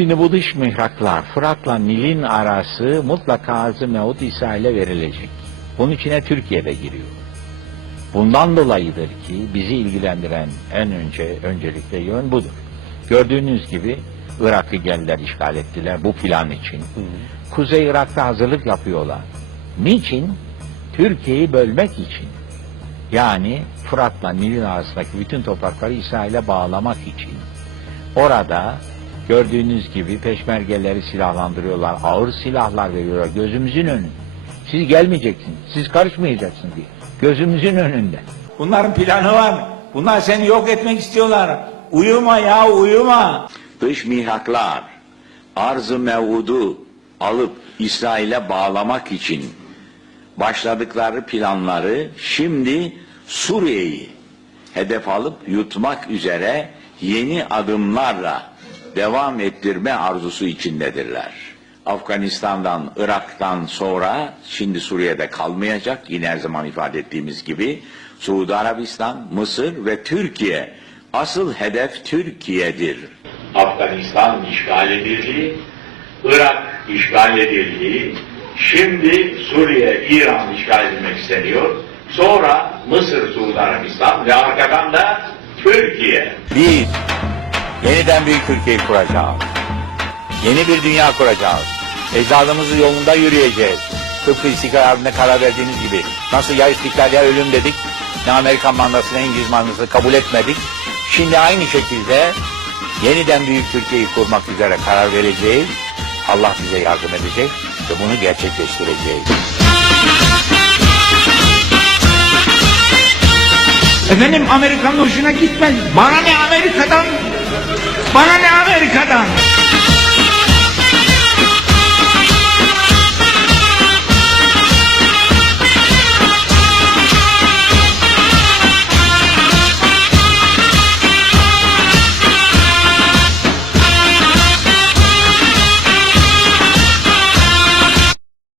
Şimdi bu dış mihraklar, Fırat'la Nil'in arası mutlaka Azı Mevut İsrail'e verilecek. Bunun içine Türkiye de giriyor. Bundan dolayıdır ki bizi ilgilendiren en önce öncelikle yön budur. Gördüğünüz gibi Irak'ı geldiler işgal ettiler bu plan için. Kuzey Irak'ta hazırlık yapıyorlar. Niçin? Türkiye'yi bölmek için. Yani Fırat'la Nil'in arasındaki bütün toprakları İsrail'e bağlamak için. Orada gördüğünüz gibi peşmergeleri silahlandırıyorlar, ağır silahlar veriyorlar gözümüzün önünde. Siz gelmeyeceksiniz, siz karışmayacaksınız diye. Gözümüzün önünde. Bunların planı var. Bunlar seni yok etmek istiyorlar. Uyuma ya uyuma. dış mihraklar arz-ı mevudu alıp İsrail'e bağlamak için başladıkları planları şimdi Suriye'yi hedef alıp yutmak üzere yeni adımlarla devam ettirme arzusu içindedirler. Afganistan'dan, Irak'tan sonra şimdi Suriye'de kalmayacak. Yine her zaman ifade ettiğimiz gibi Suudi Arabistan, Mısır ve Türkiye. Asıl hedef Türkiye'dir. Afganistan işgal edildi, Irak işgal edildi, şimdi Suriye, İran işgal edilmek isteniyor. Sonra Mısır, Suudi Arabistan ve arkadan da Türkiye. Biz yeniden büyük Türkiye'yi kuracağız. Yeni bir dünya kuracağız. Ecdadımızın yolunda yürüyeceğiz. Tıpkı İstiklal Harbi'nde karar verdiğimiz gibi. Nasıl ya istiklal ya ölüm dedik. Ne Amerikan mandası ne İngiliz mandası kabul etmedik. Şimdi aynı şekilde yeniden büyük Türkiye'yi kurmak üzere karar vereceğiz. Allah bize yardım edecek ve bunu gerçekleştireceğiz. Efendim Amerika'nın hoşuna gitmez. Bana ne Amerika'dan?